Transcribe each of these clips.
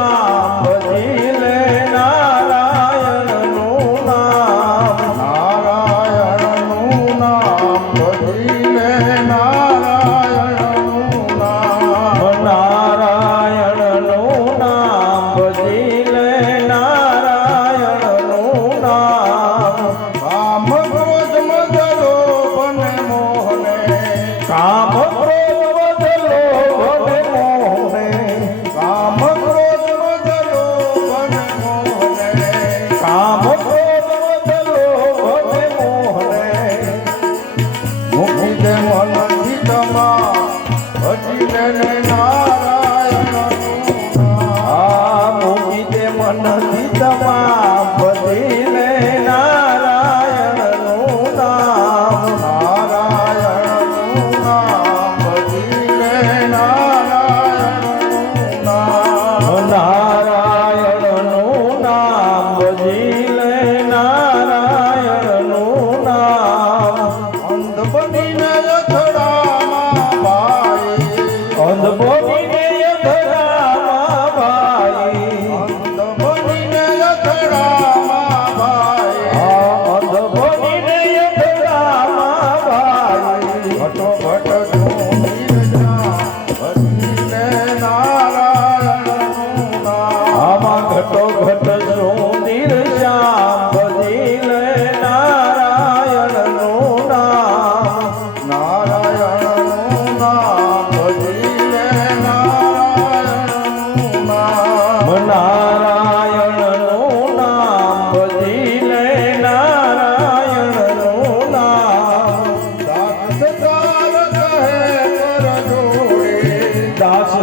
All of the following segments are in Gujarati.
와.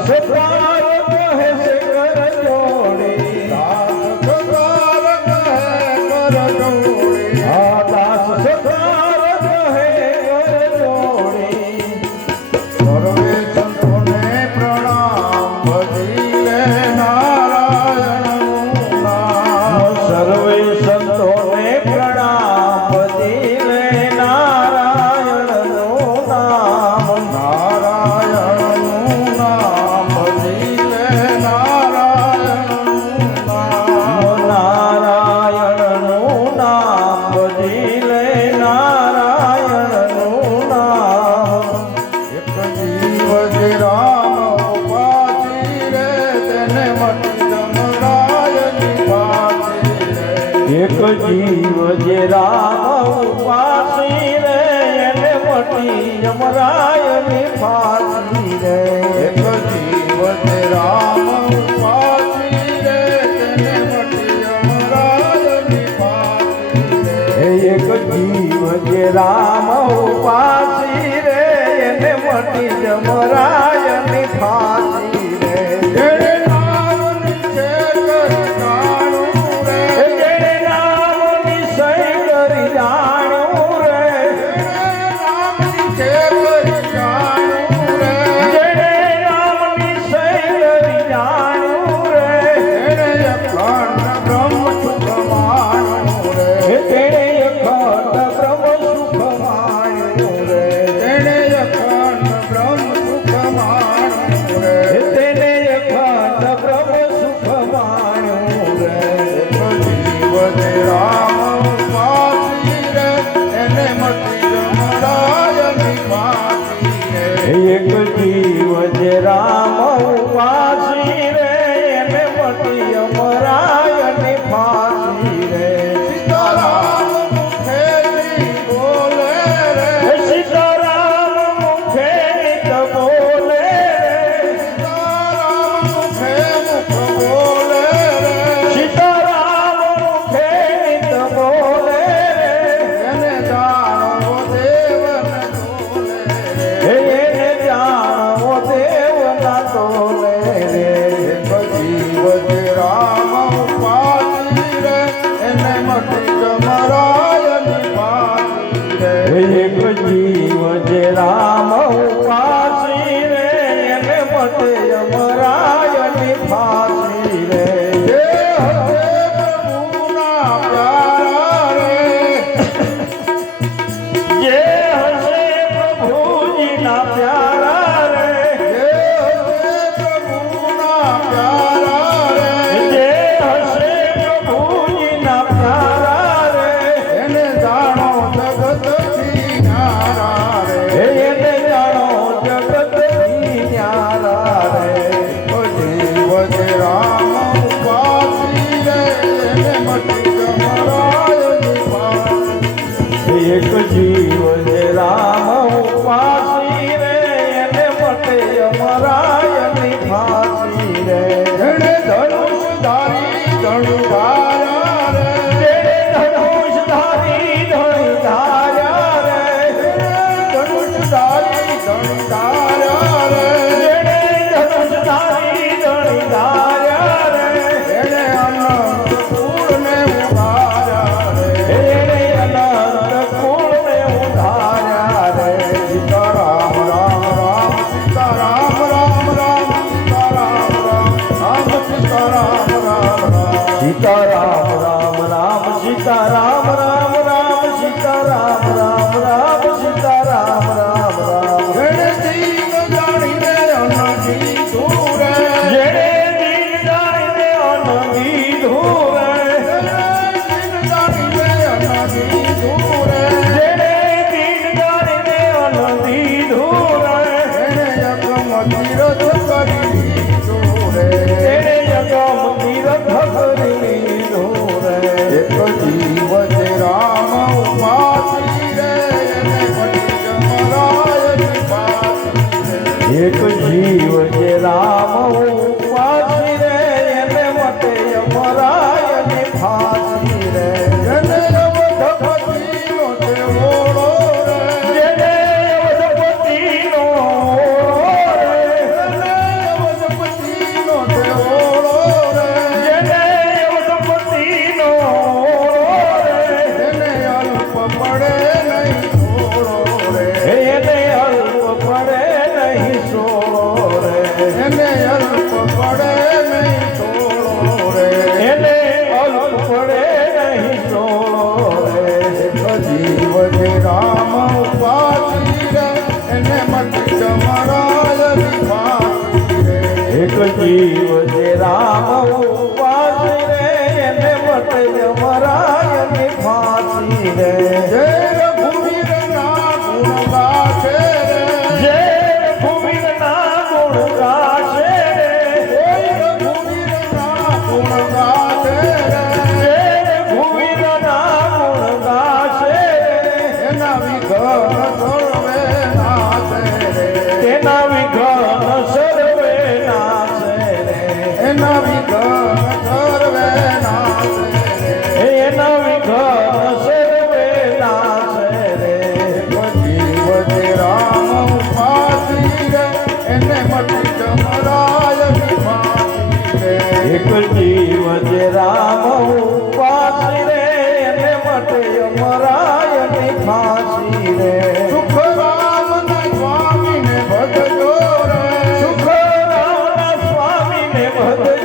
சொற்பான ಮಾಡಿದೆ એક જીવ જે એને અલ્પ પડે નહીં થોડો રે. એને અલ્પ પડે નહીં થોડો રે જીવ રામ ઉપાધી રે એને મત જમરાય વિપાતી રે. એક જીવ જે રામ ઉપાધી રે એને મત જમરાય વિપાતી રે. ને મહદ